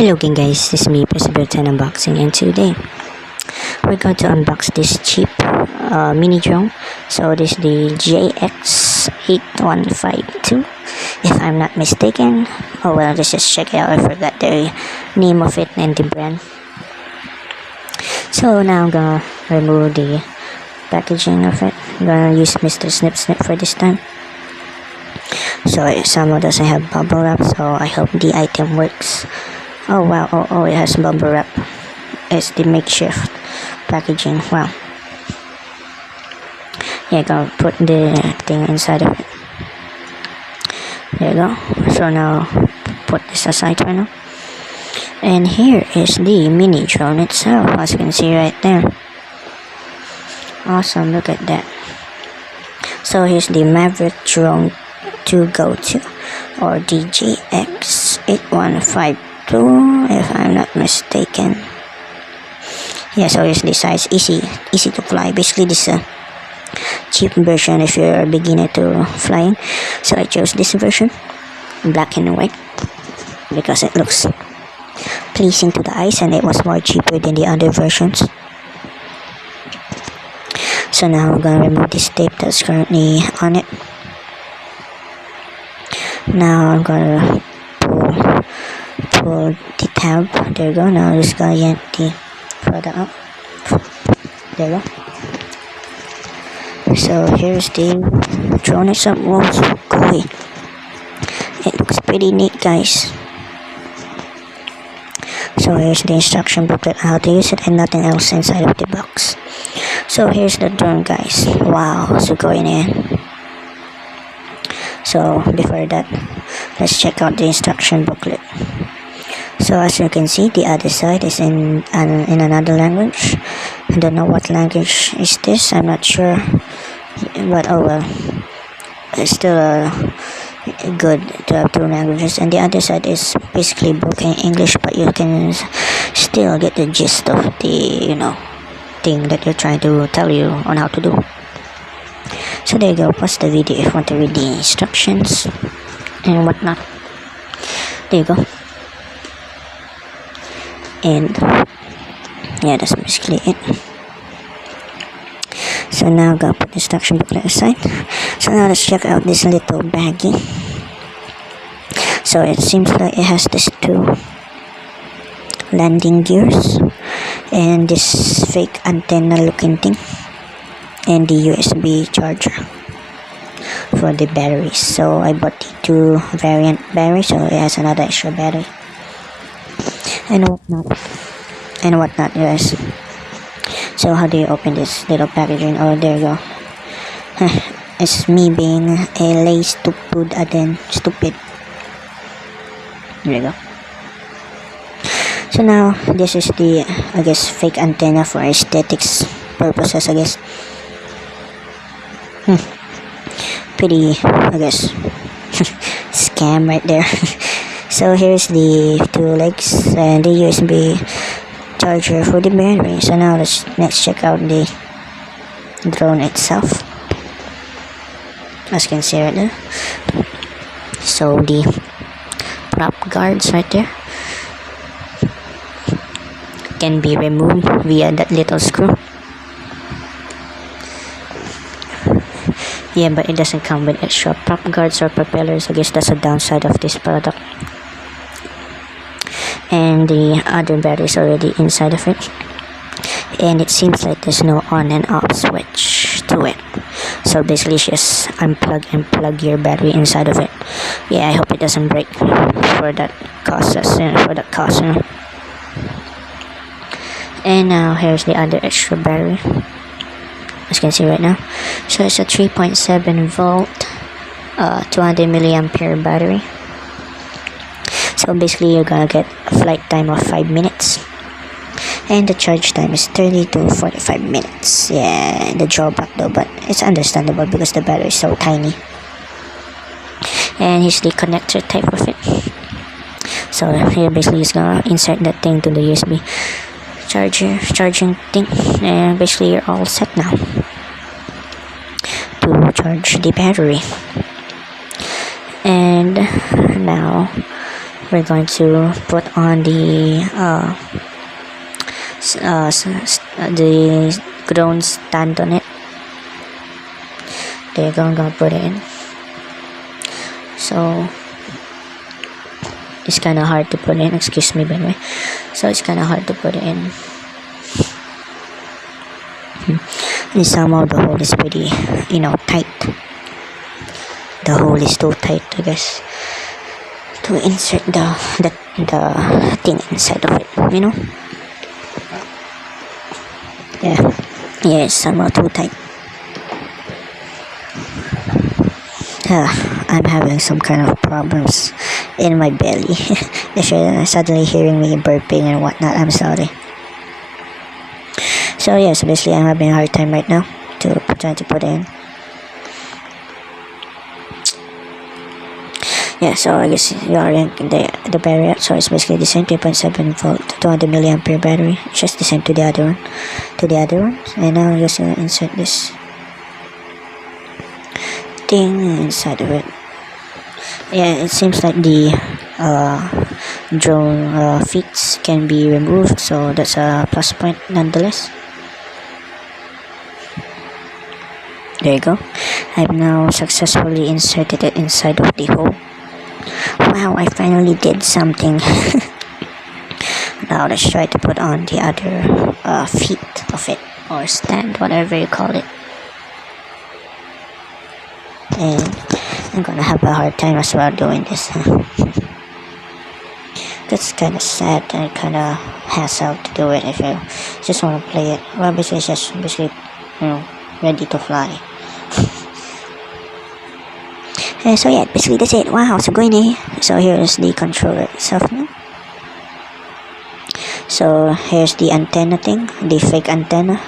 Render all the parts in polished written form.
Hello again guys, this is me Perseverance Unboxing, and today we're going to unbox this cheap mini drone. So this is the Jx815-2 if I'm not mistaken. Oh well, let's just check it out. I forgot the name of it and the brand. So now I'm gonna remove the packaging of it. I'm gonna use Mr. Snip for this time. So some of doesn't have bubble wrap, so I hope the item works. Oh wow, oh it has bubble wrap. It's the makeshift packaging. Wow. Yeah, gonna put the thing inside of it. There you go. So now put this aside for now. And here is the mini drone itself, as you can see right there. Awesome, look at that. So here's the Maverick drone to go to, or the Jx815-2 if I'm not mistaken. Yeah, so here's the size, easy to fly. Basically this is a cheap version if you're a beginner to flying. So I chose this version, black and white, because it looks pleasing to the eyes and it was more cheaper than the other versions. So now I'm gonna remove this tape that's currently on it. Now I'm gonna pull the tab. There you go. Now I'm just gonna yank the product out. There you go. So here's the drone itself. Whoa, so cool. It looks pretty neat, guys. So here's the instruction booklet on how to use it and nothing else inside of the box. So here's the drone, guys. Wow, so going in. So before that, let's check out the instruction booklet. So as you can see, the other side is in another language. I don't know what language is this, I'm not sure, but oh well, it's still good to have two languages. And the other side is basically broken English, but you can still get the gist of the thing that they're trying to tell you on how to do. So there you go, pause the video if you want to read the instructions and whatnot. There you go. And yeah, that's basically it. So now I'm gonna put the instruction booklet aside. So now let's check out this little baggie. So it seems like it has these two landing gears and this fake antenna looking thing, and the USB charger for the batteries. So I bought the two variant batteries, so it has another extra battery and whatnot guys. So how do you open this little packaging? Oh, there you go. It's me being a stupid. There you go. So now this is the, I guess, fake antenna for aesthetics purposes, I guess. Pretty, I guess, scam right there. So here's the two legs and the USB charger for the battery. So now let's check out the drone itself, as you can see right there. So the prop guards right there can be removed via that little screw. Yeah, but it doesn't come with extra prop guards or propellers. I guess that's a downside of this product. And the other battery is already inside of it, and it seems like there's no on and off switch to it. So basically just unplug and plug your battery inside of it. Yeah, I hope it doesn't break for that cost. And now here's the other extra battery, as you can see right now. So it's a 3.7 volt 200 milliampere battery. So basically you're gonna get a flight time of 5 minutes, and the charge time is 30 to 45 minutes. Yeah, the drawback though, but it's understandable because the battery is so tiny. And here's the connector type of it. So here basically is gonna insert that thing to the USB charging thing, and basically you're all set now to charge the battery. And now we're going to put on the ground stand on it. There you go. I'm gonna put it in. So it's kind of hard to put in, excuse me by the way. So it's kind of hard to put it in, and somehow the hole is pretty, tight. The hole is too tight, I guess, to insert the thing inside of it, yeah, it's somehow too tight. I'm having some kind of problems in my belly. If you're suddenly hearing me burping and whatnot, I'm sorry. So yeah, so basically I'm having a hard time right now to trying to put it in. Yeah, so I guess you are in the battery. So it's basically the same 3.7 volt 200 milliampere battery. It's just the same to the other one. And now I'm just gonna insert this thing inside of it. Yeah, it seems like the drone feet can be removed, so that's a plus point nonetheless. There you go. I've now successfully inserted it inside of the hole. Wow, I finally did something. Now let's try to put on the other feet of it, or stand, whatever you call it. And I'm gonna have a hard time as well doing this. That's kind of sad and kind of hassle to do it if you just want to play it. Well, basically it's just ready to fly. And so yeah, basically that's it. Wow, so going in. So here is the controller itself now. So here's the antenna thing, the fake antenna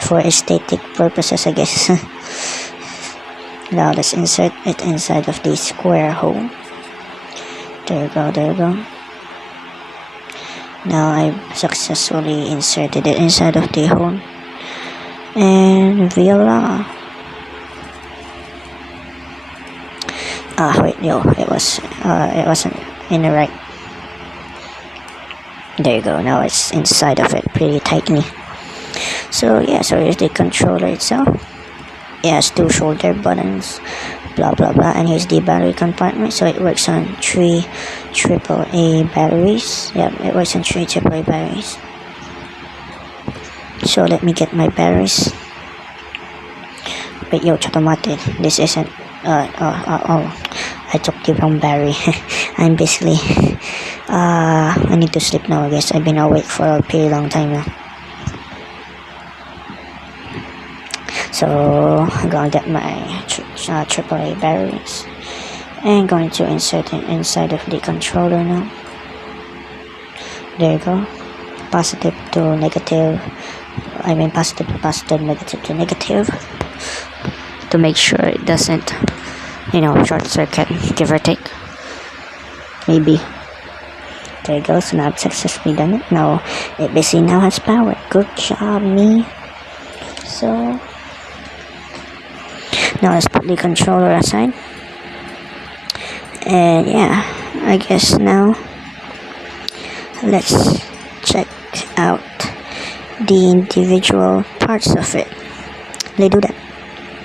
for aesthetic purposes, I guess. Now let's insert it inside of the square hole. There you go. Now I've successfully inserted it inside of the hole, and voila. Wait, it wasn't in the right. There you go. Now it's inside of it pretty tightly. So yeah, so here's the controller itself. It has 2 shoulder buttons, blah blah blah, and here's the battery compartment. So it works on 3 AAA batteries. Yep, it works on 3 AAA batteries. So let me get my batteries. Wait, chotomate, this isn't I took the wrong battery. I'm basically I need to sleep now, I guess. I've been awake for a pretty long time now. So I'm gonna get my AAA batteries and going to insert it inside of the controller now. There you go. Positive to negative, positive to positive, negative to negative, to make sure it doesn't short circuit, give or take, maybe. There you go. So now I've successfully done it. Now it basically now has power. Good job, me. So now let's put the controller aside, and yeah, I guess now let's check out the individual parts of it. Let's do that.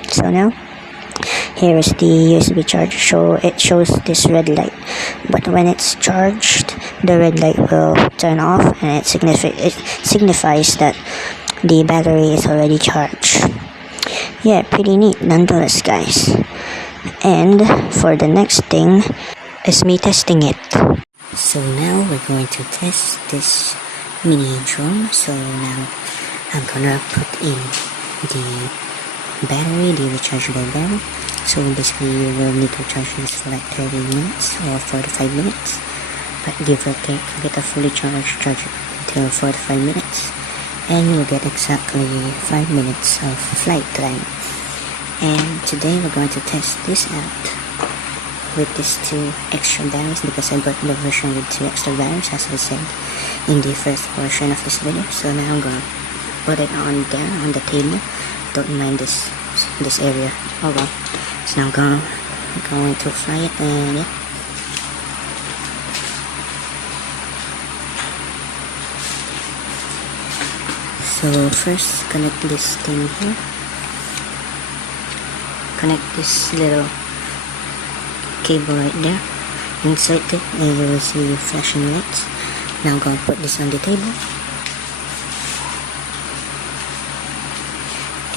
So now here is the USB charger. So it shows this red light, but when it's charged, the red light will turn off, and it signifies that the battery is already charged. Yeah, pretty neat nonetheless, guys. And for the next thing is me testing it. So now we're going to test this mini drone. So now I'm gonna put in the battery, the rechargeable battery. So basically you will need to charge this for like 30 minutes or 45 minutes, but give or take, get a fully charged charger until 45 minutes, and you'll get exactly 5 minutes of flight time. And today we're going to test this out with these 2 extra batteries, because I got the version with 2 extra batteries, as I said in the first portion of this video. So now I'm gonna put it on there on the table. Don't mind this area. Oh well. So now I'm going to fly it, and yeah. So first connect this thing here, connect this little cable right there, insert it, and you will see flashing lights. Now I'm going to put this on the table,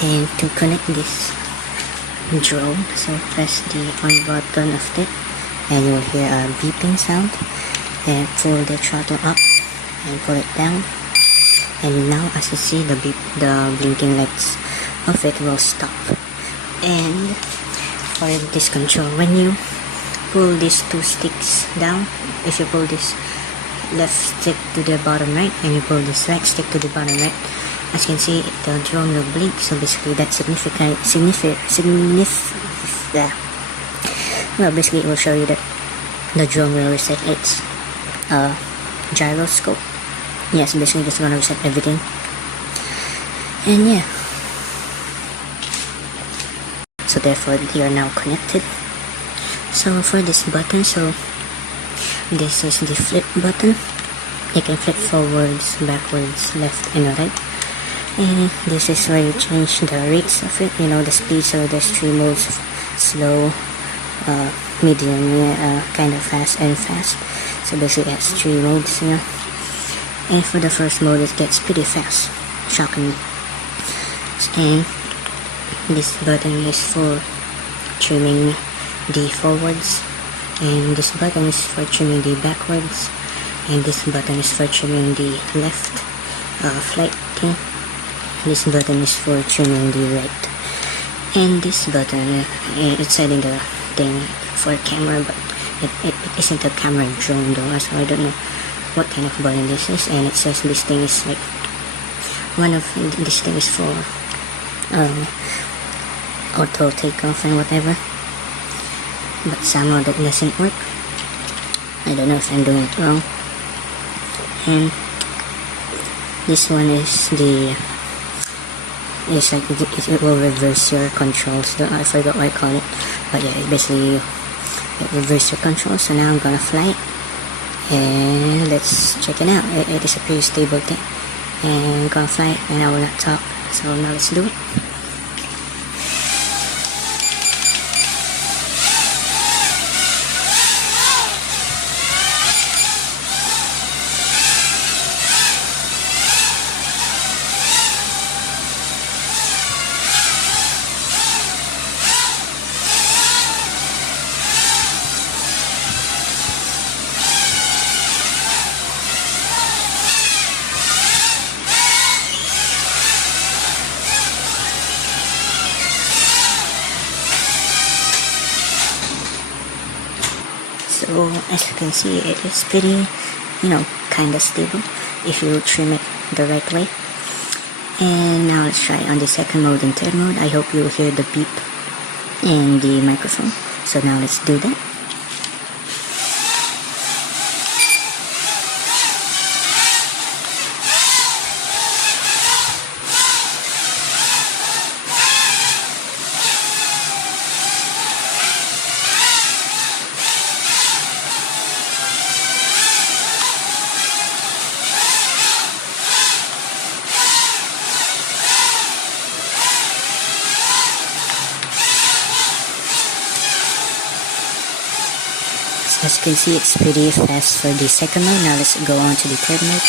and to connect this drone, so press the on button of it and you will hear a beeping sound, and pull the throttle up and pull it down, and now as you see the blinking lights of it will stop. And for this control, when you pull these two sticks down, if you pull this left stick to the bottom right and you pull this right stick to the bottom right, as you can see the drone will blink. So basically that basically it will show you that the drone will reset its gyroscope. Yes, basically it's gonna reset everything. And yeah, so therefore they are now connected. So for this button, so this is the flip button. You can flip forwards, backwards, left and right. And this is where you change the rates of it, you know, the speed. So there's 3 modes: slow, medium, kind of fast, and fast. So basically it has 3 modes, you know. And for the first mode it gets pretty fast, shockingly. And this button is for trimming the forwards, and this button is for trimming the backwards, and this button is for trimming the left flight thing. This button is for trimming the right, and this button it's setting the thing for camera, but it isn't a camera drone though, so I don't know what kind of button this is. And it says this thing is like this thing is for auto takeoff and whatever, but somehow that doesn't work. I don't know if I'm doing it wrong. And this one is it will reverse your controls. I forgot what I call it, but yeah, it basically it reverse your controls. So now I'm gonna fly it, and let's check it out. It is a pretty stable thing, and I'm gonna fly it, and I will not talk. So now let's do it. So as you can see, it is pretty, kinda stable if you trim it the right way. And now let's try on the second mode and third mode. I hope you'll hear the beep in the microphone. So now let's do that. As you can see, it's pretty fast for the second mode. Now let's go on to the third mode.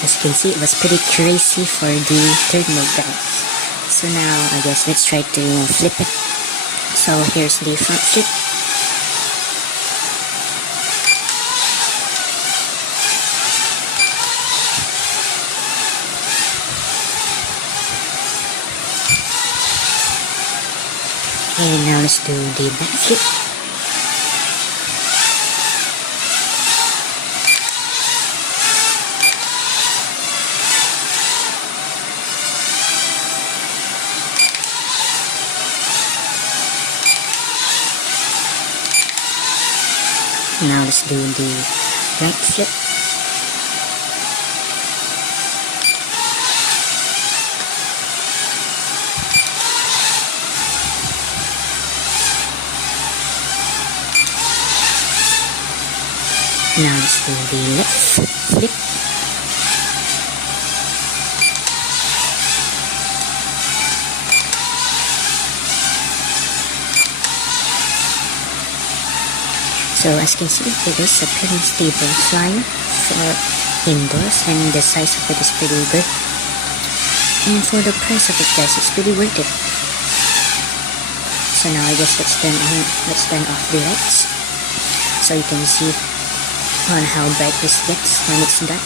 As you can see, it was pretty crazy for the third mode, guys. So now I guess let's try to flip it. So here's the front flip. And now let's do the back flip. do the right flip. Now let's do the left flip. So as you can see, it is a pretty stable flyer for indoors, and the size of it is pretty good. And for the price of it, guys, it's pretty worth it. So now I guess let's turn off the lights so you can see on how bright this gets when it's dark.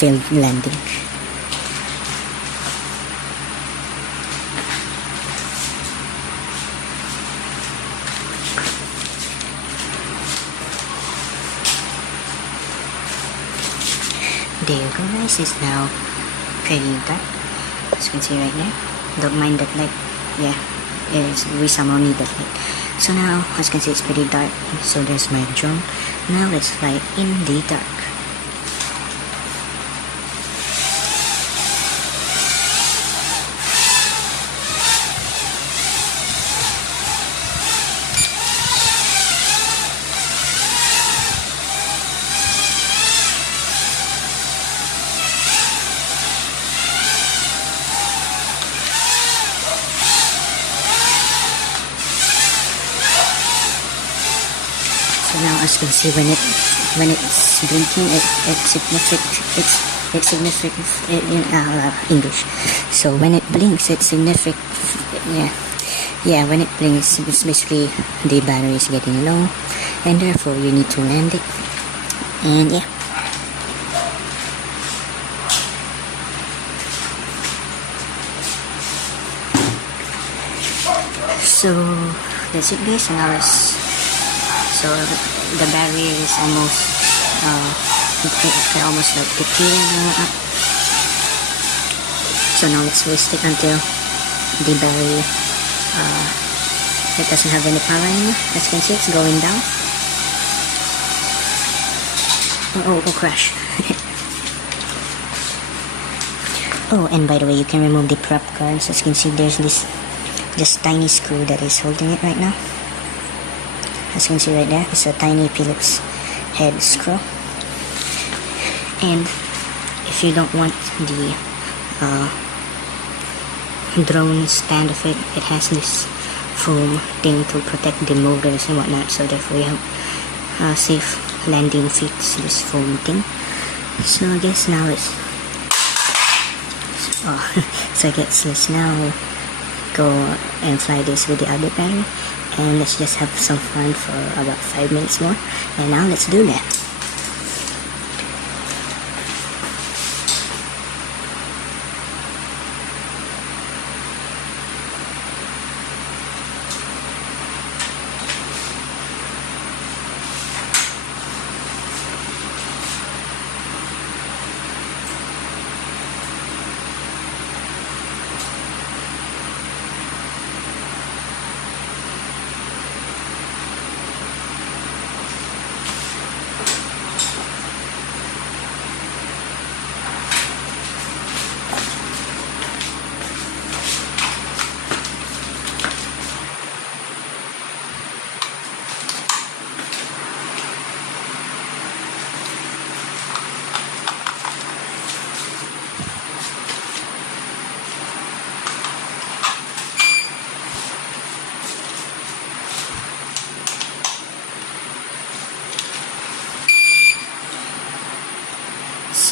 Failed landing. There you go, guys. It's now pretty dark, as you can see right there. Don't mind that light. Yeah, we somehow need that light. So now, as you can see, it's pretty dark. So there's my drone. Now let's fly in the dark. So now, as you can see, when it's blinking, it's significant in English. So when it blinks, it's significant. Yeah. When it blinks, it's basically the battery is getting low, and therefore you need to land it. And yeah. So that's it, guys. And now so the battery is almost like depleted up. So now let's waste it until the battery it doesn't have any power anymore. As you can see, it's going down. Oh crash. Oh, and by the way, you can remove the prop guards. As you can see, there's this just tiny screw that is holding it right now. As you can see right there, it's a tiny Phillips head screw. And if you don't want the drone stand of it, it has this foam thing to protect the motors and whatnot, so therefore you have safe landing fix this foam thing. So I guess now so I guess let's now go and fly this with the other battery, and let's just have some fun for about 5 minutes more. And now let's do that.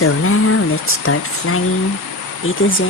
So now let's start flying because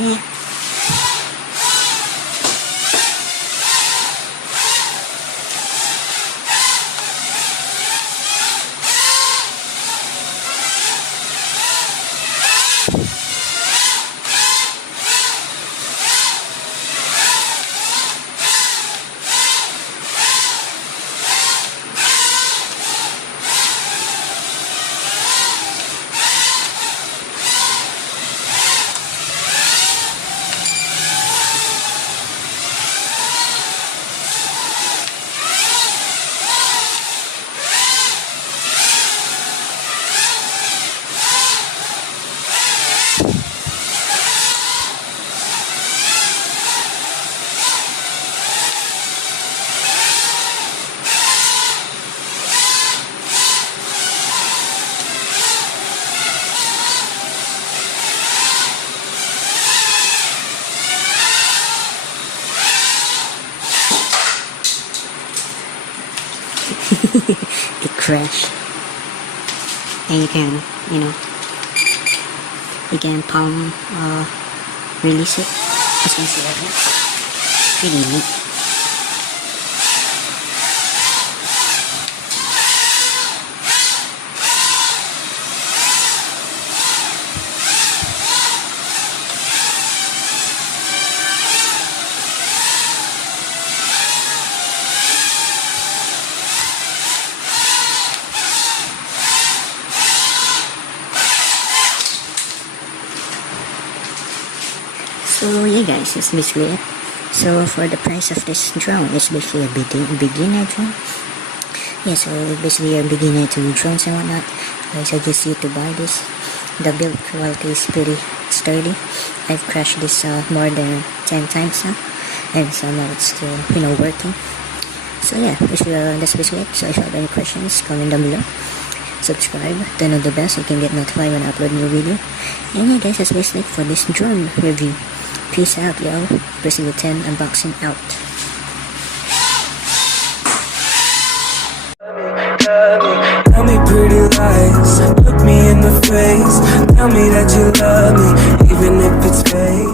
fresh, and you can, you can palm release it, as you can see right here. Pretty neat. So yeah guys, that's basically it. So for the price of this drone, it's basically a beginner drone. Yeah, so basically a beginner to drones and whatnot. I suggest you to buy this. The build quality is pretty sturdy. I've crashed this more than 10 times now, and somehow it's still working. So yeah, that's basically it. So if you have any questions, comment down below. Subscribe, turn on the bell so you can get notified when I upload new video. And yeah guys, that's basically it for this drone review. Peace out, yo. President 10 unboxing out. Tell me pretty lies, look me in the face. Tell me that you love me, even if it's fake.